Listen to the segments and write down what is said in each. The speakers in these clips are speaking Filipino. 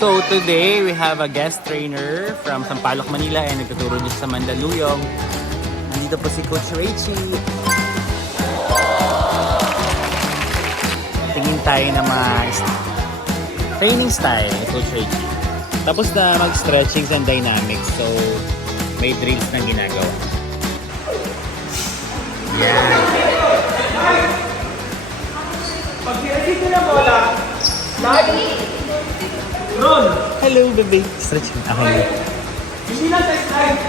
So today we have a guest trainer from Sampaloc, Manila and nagtuturo dito sa Mandaluyong. Nandito po si Coach Rachie. Tingin tayo ng mga training style ni Coach Rachie. Tapos na mag-stretchings and dynamics. So may drills na ginagawa. Yan. Pag pinakita na bola, slide, roll. Hello, baby. Stretching. Okay. Hindi lang sa slide.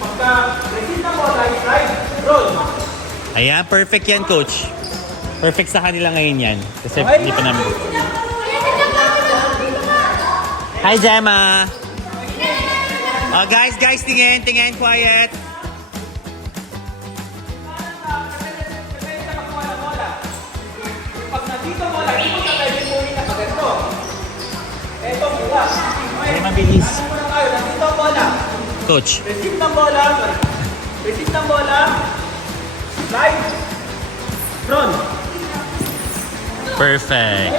Pagka pinakita na bola, slide, roll. Ayan, perfect yan, Coach. Perfect sa kanila ngayon yan. Kasi Okay. hindi pa namin. Hi, Gemma. Oh, guys, tingin, quiet. Pag nandito bola, ito sa pwede po rin na pagganto. Eto bola. Ay, mabilis. Muna tayo, nandito ang bola. Coach. Receive ng bola. Receive ng bola. Slide. Roll. Perfect.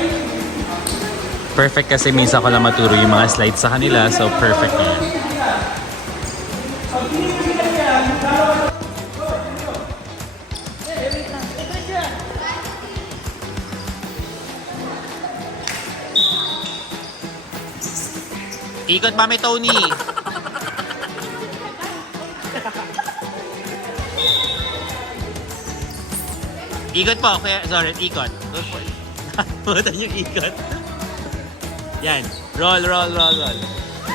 Perfect kasi minsan ko lang maturo yung mga slides sa kanila. So, perfect na yan. Pag pinipilitan niya, lalo Ikot Mami Tony. Ikot po, kaya sorry, ikot. Putan yung ikot. Yan. Roll.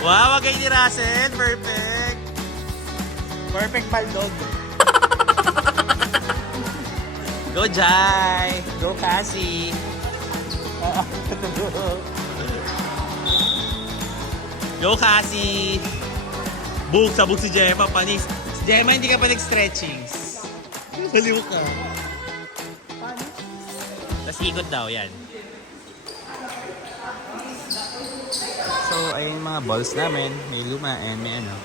Wow, wag kayo ni Russell. Perfect. Perfect baldog. Go Jai. Go Cassie. Go Cassie. Sabog si Gemma. Panis. Si Gemma, hindi ka pa nag-stretchings. Baliw ka. Tapos ikot daw, yan. So, ayun yung mga balls namin. May luma and may ano.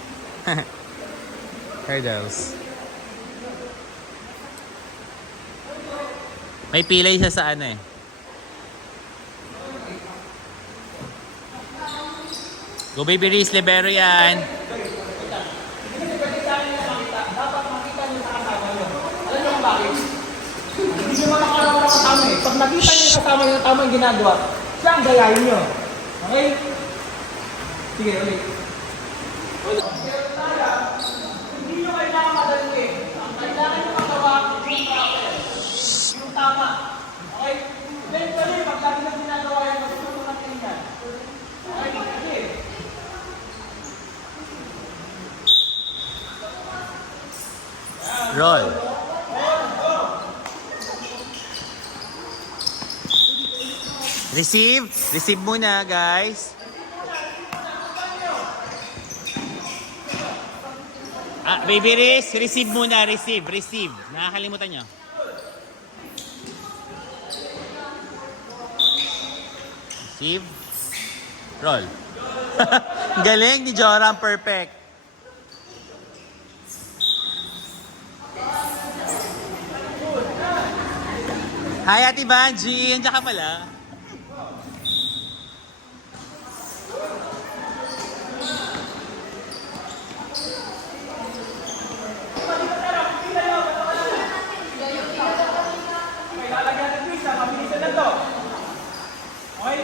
Hurdles. May pilay siya sa ano eh. Go baby Riz, libero yan. dapat makita niyo sa kasama niyo. Alam niyo kung bakit? Hindi niyo makakalawa ng kasama eh. Pag nakita niyo yung kasama niyo tama yung ginagawa, siya ang gayahin niyo. Okay? Sige, ulit. Hindi niyo kailangan madali. Ang kailangan niyo magawa, yung tama. Okay? Eventually, pag lagi na ginagawa yan, matutunan natin yan. Okay? Sige. Roll. Receive. Receive muna, guys. Baby Riz, receive muna. Receive. Nakakalimutan nyo. Receive. Roll. Galing ni Joram. Perfect. Hi, Ate Banji. Andiyan ka pala. Okay, lalagyan ng twist na mabilisan na to. Okay?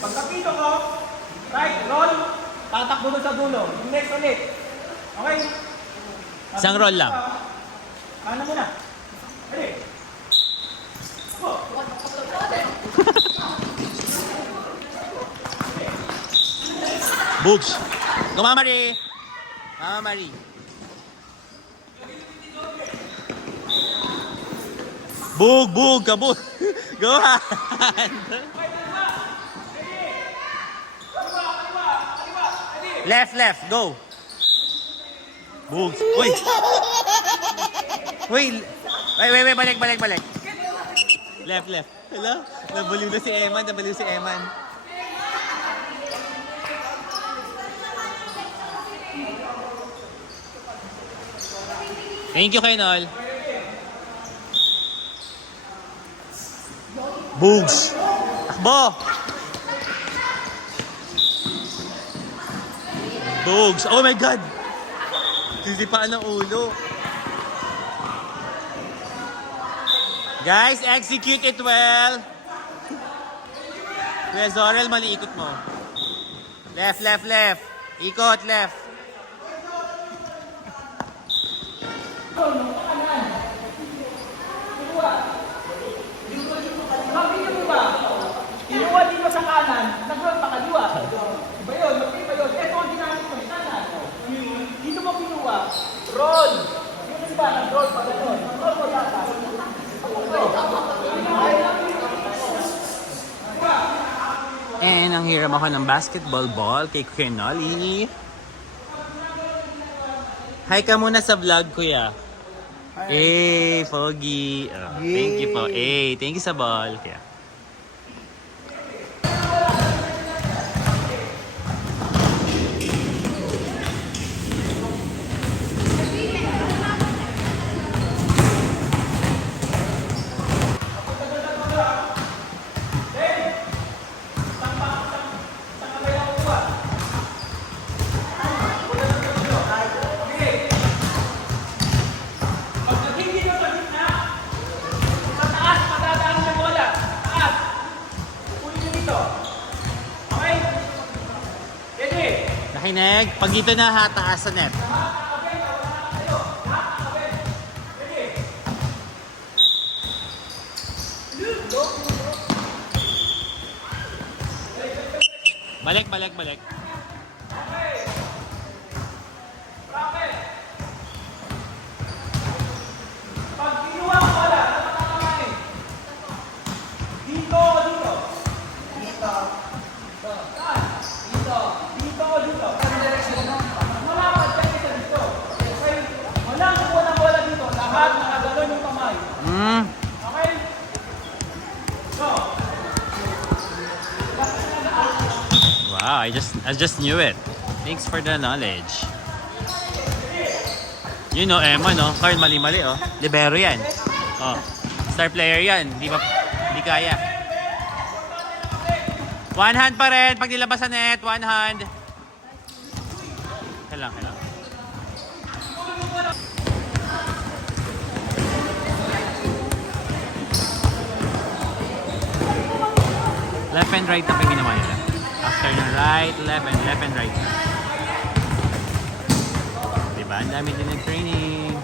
Pagkapito ko, right, roll, tatakbo doon sa dulo. Yung next ulit. Okay? Isang roll lang. Ano muna? Ready? Boogs. Go, Mama Marie. Mama Marie. Bug, kabug. Go, hand. Left, go. Bugs. Uy. Wait, balik. Left. Hello? Nabaliw na si Eman. Thank you, Kenol. Bugs. Takbo. Bogs. Oh my God! Sisipaan ng ulo. Guys, execute it well. Kuya Zorel, mali ikot mo. Left, left, left. Ikot, left. Makikita mo ba? Inuwa dito sa kanan, nag-roll pa kaliwa. Iba yun, iba yun. Ito ang ginamit ko, sana. Dito mo pinuwa, roll. Yung iba, nag-roll pa gano'n. Roll mo dapat. And ang hiram ako ng basketball ball kay Kuya Nolly. Hi ka muna sa vlog, Kuya. Eh, Foggy. Oh, thank you po. Eh, thank you sa ball. Kuya. Pagdating dito sa gitna, sa taas, madadaan ng bola. Taas. Kunin nyo dito. Okay? Ready? Nakinig. Pag dito na ha, taas sa net. Balik, balik, balik. Pag kinuha ang bola, dapat tatamain. Dito o dito? Dito. Saan? Dito. Dito o dito? Malapad kayo sa dito. Okay? Walang kuha ng bola dito. Lahat nakagano'n yung kamay. Okay? Go. Wow, I just knew it. Thanks for the knowledge. You know, Emma, no? Card mali-mali, oh. Libero yan. Oh. Star player yan. Di kaya. One hand pa rin. Pag nilabas sa net, one hand. Kailang. Left and right na pa ginawa nila. After ng right, left and right. Diba? Ang dami din ng training.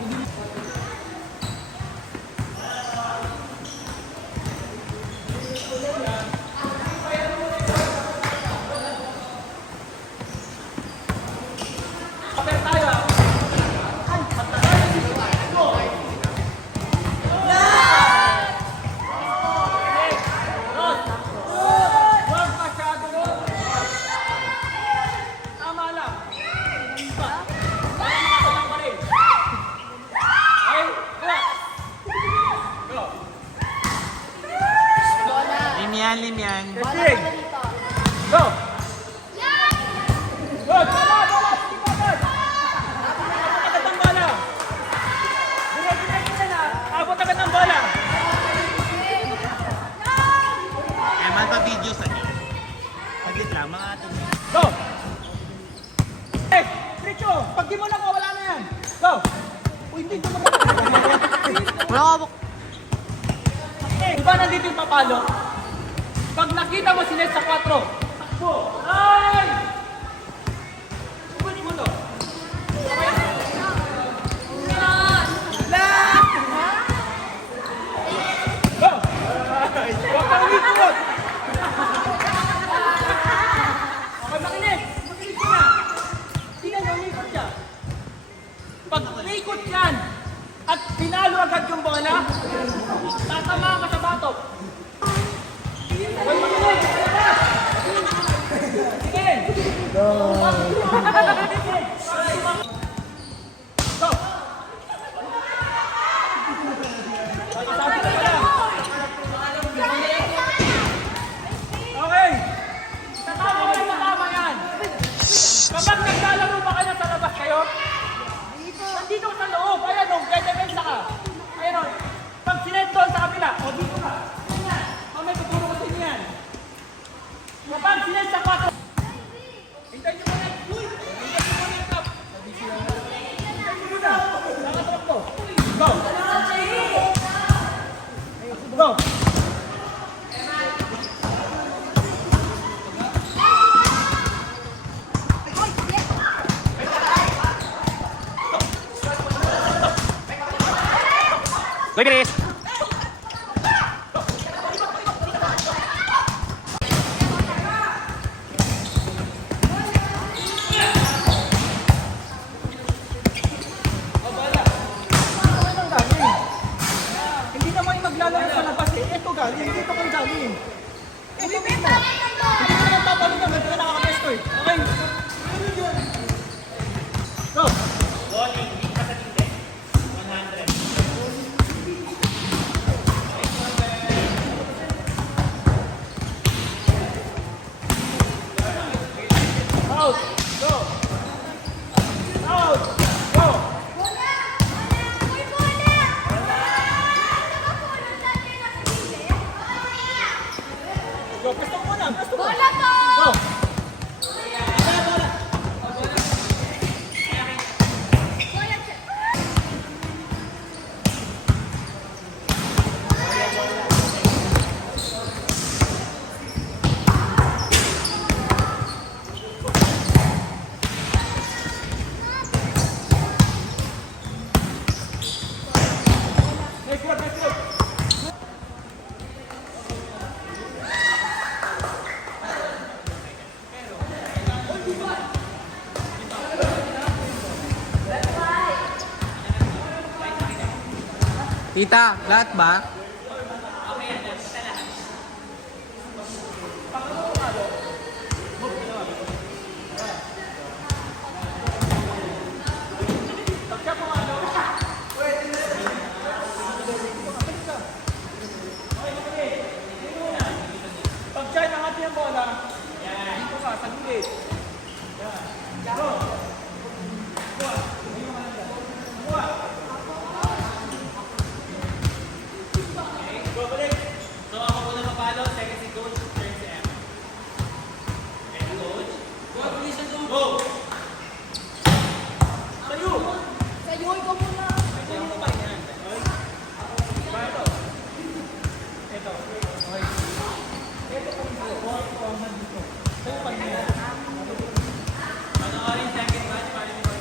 Okay tayo. Huwag masyado doon. Tama lang. Iba. Tama lang pa rin. Okay? Go. Go. Limyan. Testing. Go. Go. Bola. Sige agad. Abot agad ng bola. Dire-diretso na. Abot agad ng bola. Eman pa video sa inyo. Paglit lang, mga atong. Go. Eh, diretso. Pag di mo lang, wala na yan. Go. Uy, hindi mo na. Wala ka Iba nandito yung papalo. Pag nakita mo si Ned sa 4, takbo. Ay! Kunin mo to. Okay? Go! Huwag kang umikot! Okay, makinig. Makinig ka na. Tingnan nyo, umikot siya. Pag umikot yan, at pinalo agad yung bola, tatama ka sa batok. Hoy, makinig! Tingin! Go! Go! Sabi ka pala. Okay! Tatama yan! Kapag naglalaro ba kayo sa labas kayo? Nandito sa loob. Ayan o, depensa ka. Ayan o. Pag sinet doon sa kabila, o dito ka. Ayan. Mamay, tuturo ko sa inyo yan. Kapag sinet sa 4. Hintay nyo ba yan? Uy! Uy, Chris! Hindi naman yung maglalaro sa labas eh. Ito galing, dito kang galing. Ito dito. Hindi ka naman papalo na, hindi ka nakakapesto eh. Okay. Go. Out. Go. Out. Go. Go. Pesto mo na. Pesto mo. Bola to! Go. Next one, next one. Tita, lahat ba? Pag siya nakati ang bola, dito ka, sa gilid. Go. Go, balik. So ako muna mapalo, second si coach, third si M. Okay, coach. Go, bilisan ko. Go! Tayo. Sa'yo, ikaw muna. Tayo mo ba yan? Ito. Ito. Okay. Ito pa rin sa'yo. Ito ang nandito. Sa'yo pa rin yan. Panoorin second match para ni Coach.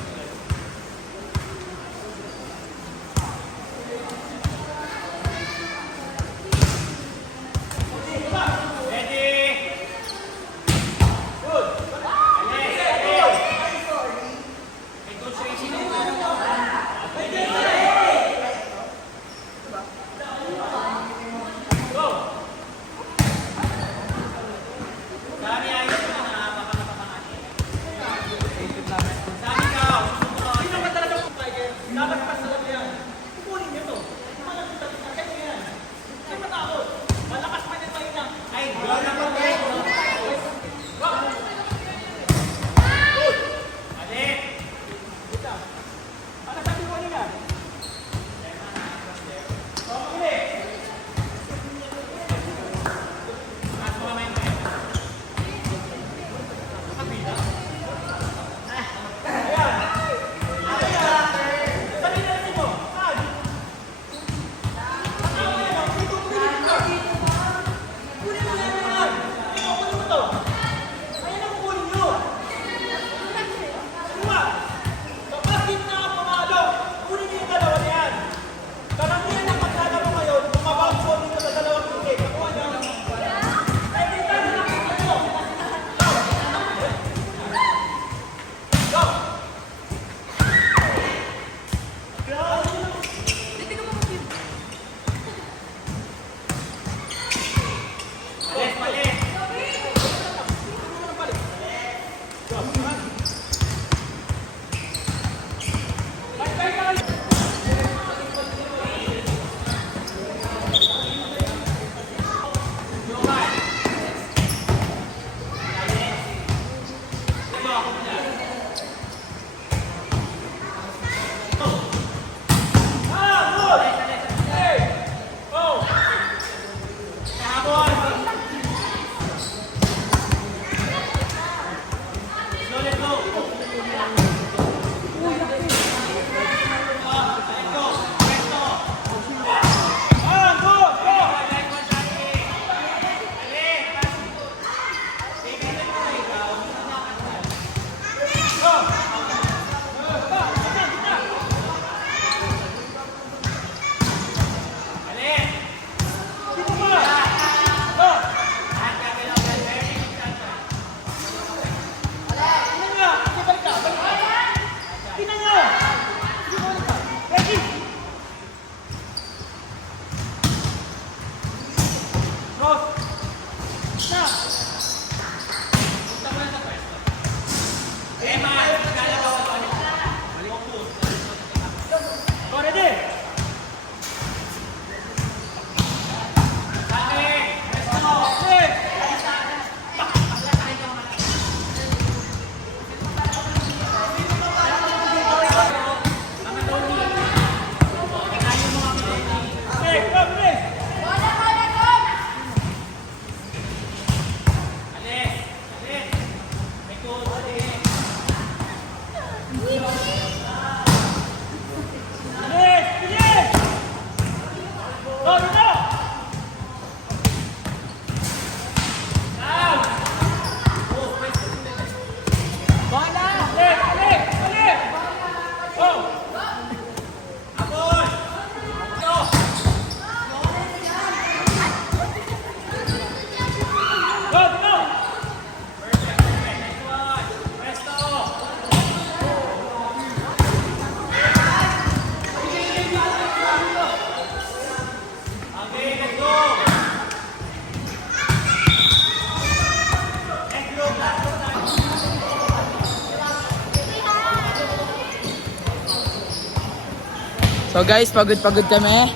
So guys, pagod kami.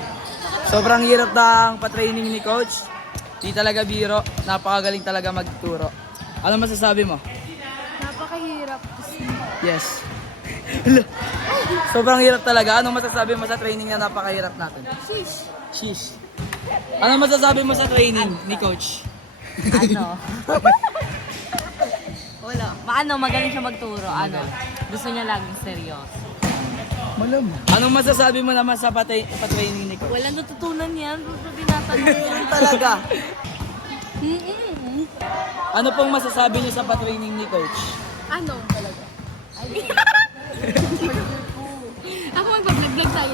Sobrang hirap ng pa-training ni Coach. Di talaga biro. Napakagaling talaga magturo. Ano masasabi mo? Napakahirap. Yes. Sobrang hirap talaga. Anong masasabi mo sa training na napakahirap natin? Sheesh. Sheesh. Ano masasabi mo sa training ni Coach? Ano? Wala. Magaling siya magturo. Gusto niya laging seryoso. Anong masasabi mo naman sa pa-training ni Coach? Walang natutunan yan. Gusto tinatanong niya. Talaga. Ano pong masasabi niyo sa pa-training ni Coach? Ano? Ako magbablog tayo.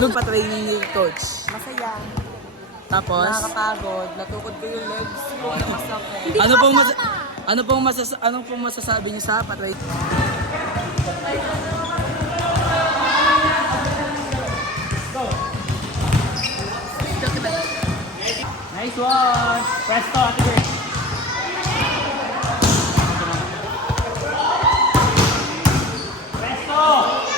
Nung pa-training ni Coach. Masaya. Tapos, Nakakapagod. Natukod ko yung legs ko. Masakit. ano pong masasabi niyo sa pa-training? Nice one! Presto, Ate Grace. Presto!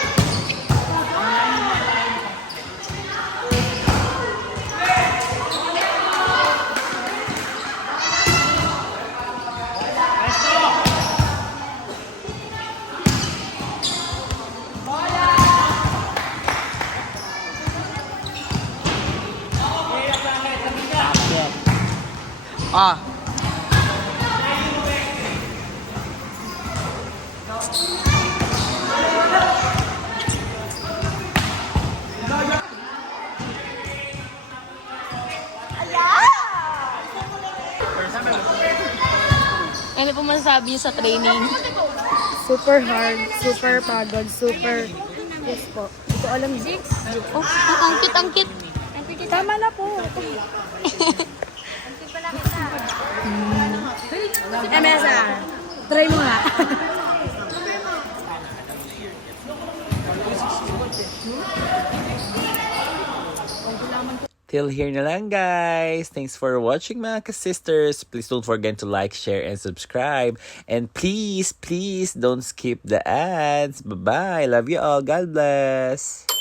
Ah. Ano po masasabi niyo sa training? Super hard, super pagod, super... Yes po. Hindi ko alam. Oh, angkit. Tama na po. MSA. Try mo nga. Till here na lang, guys. Thanks for watching, mga ka-sisters. Please don't forget to like, share, and subscribe. And please don't skip the ads. Bye-bye. Love you all. God bless.